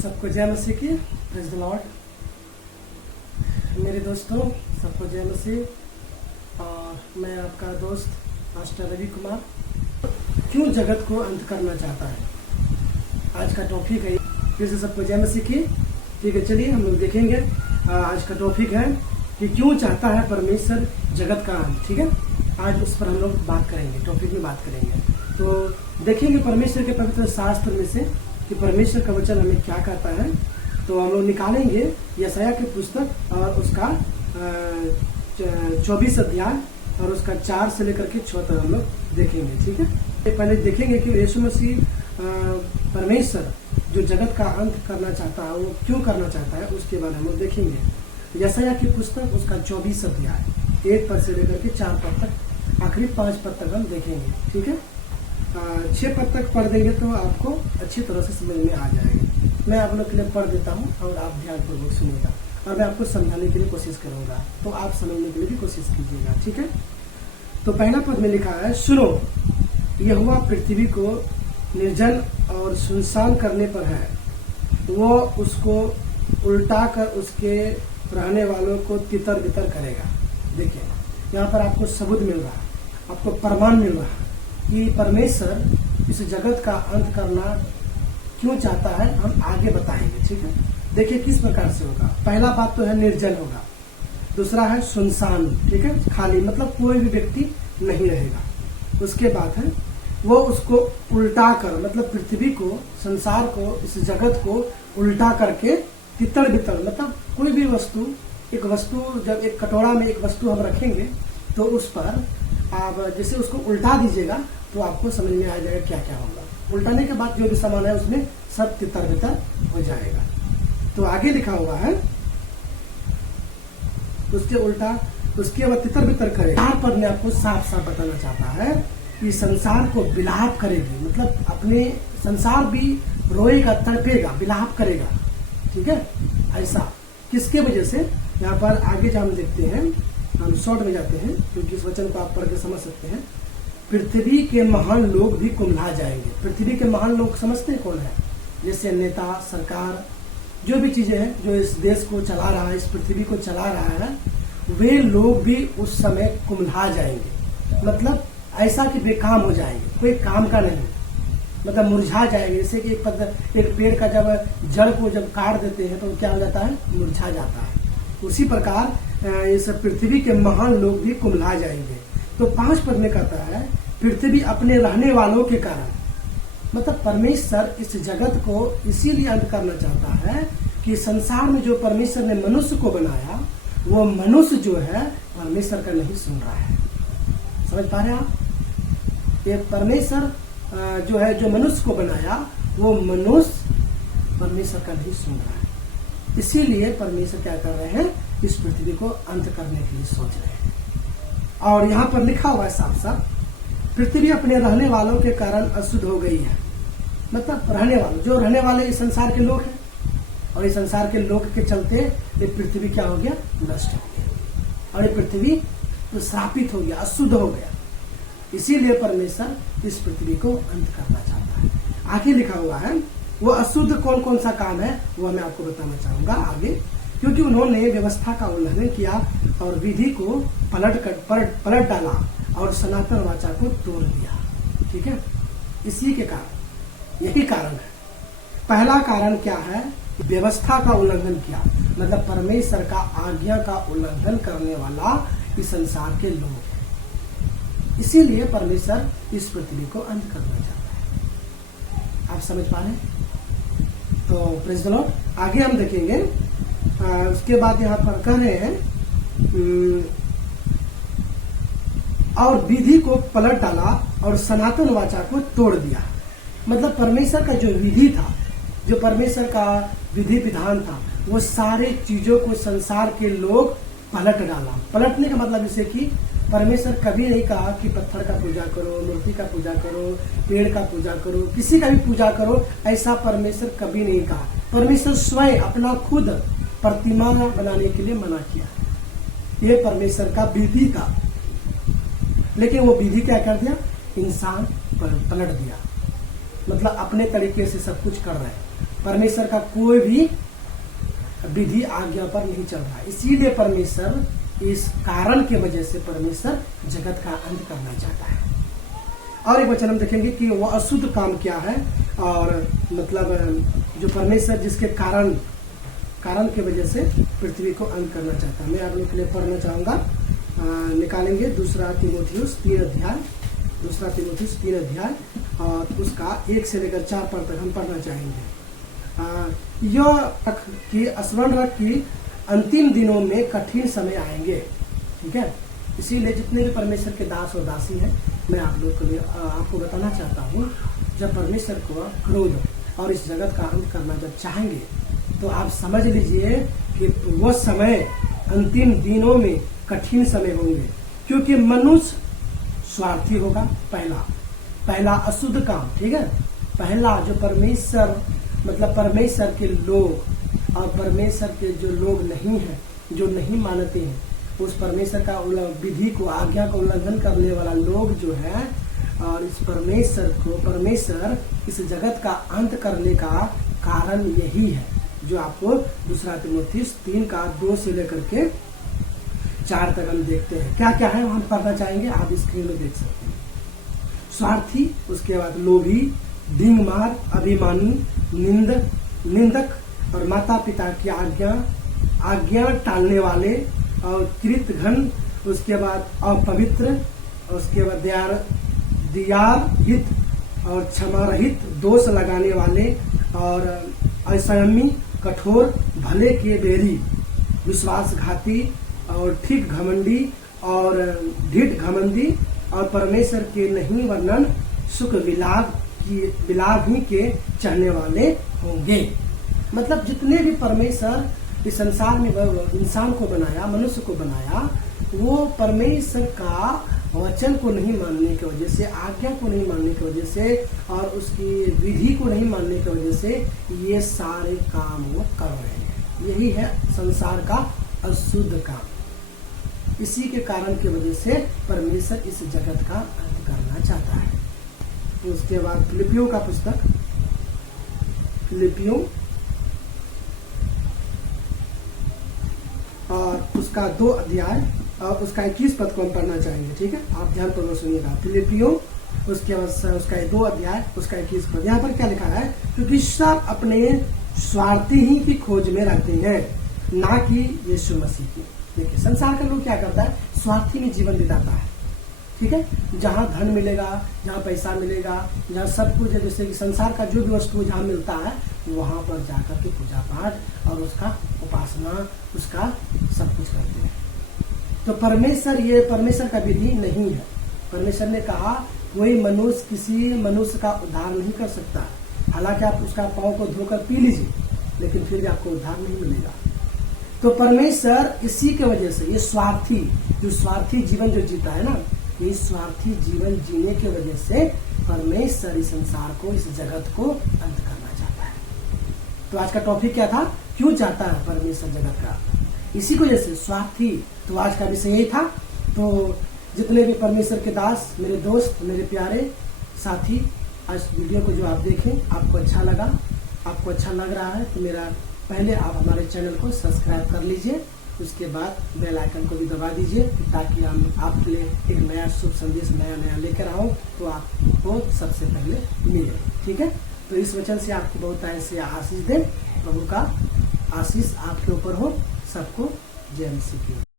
सबको जय मसीह की। Praise the Lord. मेरे दोस्तों, सबको जय मसीह। और मैं आपका दोस्त मास्टर रवि कुमार। क्यों जगत को अंत करना चाहता है, आज का टॉपिक है। फिर से सबको जय मसीह की। ठीक है, चलिए हम लोग देखेंगे। आज का टॉपिक है कि क्यों चाहता है परमेश्वर जगत का अंत। ठीक है, आज उस पर हम लोग बात करेंगे, टॉपिक में बात करेंगे। तो देखेंगे परमेश्वर के पवित्र शास्त्र में से कि परमेश्वर का वचन हमें क्या कहता है। तो हम लोग निकालेंगे यशायाह की पुस्तक और उसका 24 अध्याय और उसका 4 से लेकर के 6 तक हम लोग देखेंगे। ठीक है, पहले देखेंगे कि यीशु मसीह परमेश्वर जो जगत का अंत करना चाहता है वो क्यों करना चाहता है, उसके बारे में हम लोग देखेंगे। यशायाह की पुस्तक उसका 24 अध्याय 1 पद से लेकर के 4 पद तक, आखिरी 5 पद तक हम देखेंगे। ठीक है, 6 पद तक पढ़ देंगे तो आपको अच्छी तरह से समझ में आ जाएगा। मैं आप लोग के लिए पढ़ देता हूँ और आप ध्यानपूर्वक सुनिएगा और मैं आपको समझाने के लिए कोशिश करूंगा, तो आप समझने के लिए भी कोशिश कीजिएगा। ठीक है, तो पहला पद में लिखा है, सुनो यहोवा पृथ्वी को निर्जन और सुनसान करने पर है, वो उसको उल्टा कर उसके रहने वालों को तितर बितर करेगा। देखिए, यहाँ पर आपको सबूत मिल रहा है, आपको प्रमाण मिल रहा है कि परमेश्वर इस जगत का अंत करना क्यों चाहता है, हम आगे बताएंगे। ठीक है, देखिए किस प्रकार से होगा। पहला बात तो है निर्जन होगा, दूसरा है सुनसान। ठीक है, खाली मतलब कोई भी व्यक्ति नहीं रहेगा। उसके बाद है वो उसको उल्टा कर, मतलब पृथ्वी को, संसार को, इस जगत को उल्टा करके तितर बितर, मतलब कोई भी वस्तु, एक वस्तु जब एक कटोरा में एक वस्तु हम रखेंगे तो उस पर आप जैसे उसको उल्टा दीजिएगा तो आपको समझ में आ जाएगा क्या क्या होगा। उल्टाने के बाद जो भी सामान है उसमें सब तितर बितर हो जाएगा। तो आगे लिखा हुआ है, उसके उल्टा उसके बाद तितर बितर करे। यहाँ पर मैं आपको साफ साफ बताना चाहता है कि संसार को विलाप करेगी, मतलब अपने संसार भी रोएगा, तड़पेगा, विलाप करेगा। ठीक है, ऐसा किसके वजह से, यहाँ पर आगे जब हम देखते हैं, हम शॉर्ट में जाते हैं क्योंकि इस वचन को आप पढ़ के समझ सकते हैं। पृथ्वी के महान लोग भी कुम्हला जाएंगे। पृथ्वी के महान लोग समझते हैं कौन है, जैसे नेता, सरकार, जो भी चीजें हैं जो इस देश को चला रहा है, इस पृथ्वी को चला रहा है, वे लोग भी उस समय कुम्हला जाएंगे। मतलब ऐसा कि बेकाम हो जाएंगे, कोई काम का नहीं, मतलब मुरझा जाएंगे। जैसे कि एक पेड़ का जब जड़ को जब काट देते हैं तो क्या हो जाता है, मुरझा जाता है। उसी प्रकार इस पृथ्वी के महान लोग भी कुम्हला जाएंगे। तो 5 पद में कहता है, पृथ्वी अपने रहने वालों के कारण, मतलब परमेश्वर इस जगत को इसीलिए अंत करना चाहता है कि संसार में जो परमेश्वर ने मनुष्य को बनाया, वो मनुष्य जो है परमेश्वर का नहीं सुन रहा है। समझ पा रहे हैं आप? ये परमेश्वर जो है, जो मनुष्य को बनाया, वो मनुष्य परमेश्वर का नहीं सुन रहा है। इसीलिए परमेश्वर क्या कर रहे हैं, इस पृथ्वी को अंत करने के लिए सोच रहे हैं। और यहाँ पर लिखा हुआ है साफ साफ, पृथ्वी अपने रहने वालों के कारण अशुद्ध हो गई है। मतलब रहने वाले, जो रहने वाले इस संसार के लोग हैं, और इस संसार के लोग के चलते ये पृथ्वी क्या हो गया, नष्ट हो गया, और ये पृथ्वी तो श्रापित हो गया, अशुद्ध हो गया। इसीलिए परमेश्वर इस पृथ्वी को अंत करना चाहता है। आगे लिखा हुआ है, वो अशुद्ध कौन कौन सा काम है वो मैं आपको बताना चाहूंगा आगे, क्योंकि उन्होंने व्यवस्था का उल्लंघन किया और विधि को पलट डाला और सनातन वाचा को तोड़ दिया। ठीक है, इसी के कारण, यही कारण है। पहला कारण क्या है, व्यवस्था का उल्लंघन किया, मतलब परमेश्वर का आज्ञा का उल्लंघन करने वाला इस संसार के लोग हैं। इसीलिए परमेश्वर इस पृथ्वी को अंत करना चाहता है। आप समझ पा रहे हैं? तो प्रेज़ द लॉर्ड। आगे हम देखेंगे। उसके बाद यहाँ पर कह रहे हैं, और विधि को पलट डाला और सनातन वाचा को तोड़ दिया। मतलब परमेश्वर का जो विधि था, जो परमेश्वर का विधि विधान था, वो सारे चीजों को संसार के लोग पलट डाला। पलटने का मतलब जैसे कि परमेश्वर कभी नहीं कहा कि पत्थर का पूजा करो, मूर्ति का पूजा करो, पेड़ का पूजा करो, किसी का भी पूजा करो, ऐसा परमेश्वर कभी नहीं कहा। परमेश्वर स्वयं अपना खुद प्रतिमा बनाने के लिए मना किया। ये परमेश्वर का विधि था, लेकिन वो विधि क्या कर दिया, इंसान पलट दिया। मतलब अपने तरीके से सब कुछ कर रहे हैं। परमेश्वर का कोई भी विधि आज्ञा पर नहीं चल रहा है। इसीलिए परमेश्वर, इस कारण के वजह से परमेश्वर जगत का अंत करना चाहता है। और एक वचन हम देखेंगे कि वो अशुद्ध काम क्या है, और मतलब जो परमेश्वर जिसके कारण की वजह से पृथ्वी को अंत करना चाहता है। मैं आप लोग के लिए पढ़ना चाहूंगा, निकालेंगे दूसरा तीमुथियुस 3 अध्याय और उसका 1 से लेकर 4 पद तक हम पढ़ना चाहेंगे। यह तक कि स्मरण रख कि अंतिम दिनों में कठिन समय आएंगे। ठीक है, इसीलिए जितने भी परमेश्वर के दास और दासी हैं, मैं आप लोग के लिए आपको बताना चाहता हूँ, जब परमेश्वर को क्रोध और इस जगत का अंत करना जब चाहेंगे, तो आप समझ लीजिए कि वो समय अंतिम दिनों में कठिन समय होंगे, क्योंकि मनुष्य स्वार्थी होगा। पहला अशुद्ध काम, ठीक है, पहला जो परमेश्वर मतलब परमेश्वर के लोग और परमेश्वर के जो लोग नहीं हैं, जो नहीं मानते हैं, उस परमेश्वर का विधि को, आज्ञा को उल्लंघन करने वाला लोग जो है, और इस परमेश्वर इस जगत का अंत करने का कारण यही है, जो आपको दूसरा तीमुथियुस 3 का 2 से लेकर के 4 तक हम देखते हैं। क्या क्या है हम पढ़ना चाहेंगे, आप स्क्रीन में देख सकते हैं। स्वार्थी, उसके बाद लोभी, ढींगमार, अभिमानी, निंदक और माता पिता की आज्ञा टालने वाले, और कृत घन, उसके बाद अपवित्र, उसके बाद दियार हित और क्षमा रहित, दोष लगाने वाले और असंयमी, कठोर, भले के बैरी, विश्वासघाती और ठीक घमंडी और ढीठ घमंडी, और परमेश्वर के नहीं वर्णन सुख विलाप ही के चाहने वाले होंगे। मतलब जितने भी परमेश्वर इस संसार में इंसान को बनाया, मनुष्य को बनाया, वो परमेश्वर का वचन को नहीं मानने की वजह से, आज्ञा को नहीं मानने की वजह से और उसकी विधि को नहीं मानने की वजह से ये सारे काम वो कर रहे हैं। यही है संसार का अशुद्ध काम। इसी के कारण की वजह से परमेश्वर इस जगत का अंत करना चाहता है। उसके बाद फिलिपियों का पुस्तक, फिलिपियों और उसका 2 अध्याय और उसका 21 पद को हम पढ़ना चाहेंगे। ठीक है, आप ध्यान पूर्वक सुनिएगा। फिलिपियों, उसके बाद उसका 2 अध्याय उसका 21 पद। यहाँ पर क्या लिखा है, क्योंकि सब अपने स्वार्थी ही की खोज में रहते हैं, ना कि यीशु मसीह की। देखिए संसार का लोग क्या करता है, स्वार्थी में जीवन बिताता है। ठीक है, जहाँ धन मिलेगा, जहाँ पैसा मिलेगा, जहाँ सब कुछ है, जैसे कि संसार का जो भी वस्तु जहाँ मिलता है, वहां पर जाकर के पूजा पाठ और उसका उपासना, उसका सब कुछ करते हैं। तो परमेश्वर का विधि नहीं है। परमेश्वर ने कहा कोई मनुष्य किसी मनुष्य का उद्धार नहीं कर सकता। हालांकि आप उसका पांव को धोकर पी लीजिए, लेकिन फिर भी आपको उद्धार नहीं मिलेगा। तो परमेश्वर इसी के वजह से ये स्वार्थी जीवन जो जीता है ना, ये स्वार्थी जीवन जीने की वजह से परमेश्वर इस संसार को, इस जगत को अंत करना चाहता है। तो आज का टॉपिक क्या था, क्यों चाहता है परमेश्वर जगत का, इसी को वजह से स्वार्थी। तो आज का विषय यही था। तो जितने भी परमेश्वर के दास, मेरे दोस्त, मेरे प्यारे साथी, आज वीडियो को जो आप देखें, आपको अच्छा लगा, आपको अच्छा लग रहा है, तो मेरा पहले आप हमारे चैनल को सब्सक्राइब कर लीजिए, उसके बाद बेल आइकन को भी दबा दीजिए, ताकि हम आपके लिए एक नया शुभ संदेश नया लेकर आऊं तो आपको सबसे पहले मिले। ठीक है, तो इस वचन से आपको बहुत ऐसे आशीष दे। प्रभु का आशीष आपके ऊपर हो। सबको जय मसीह की।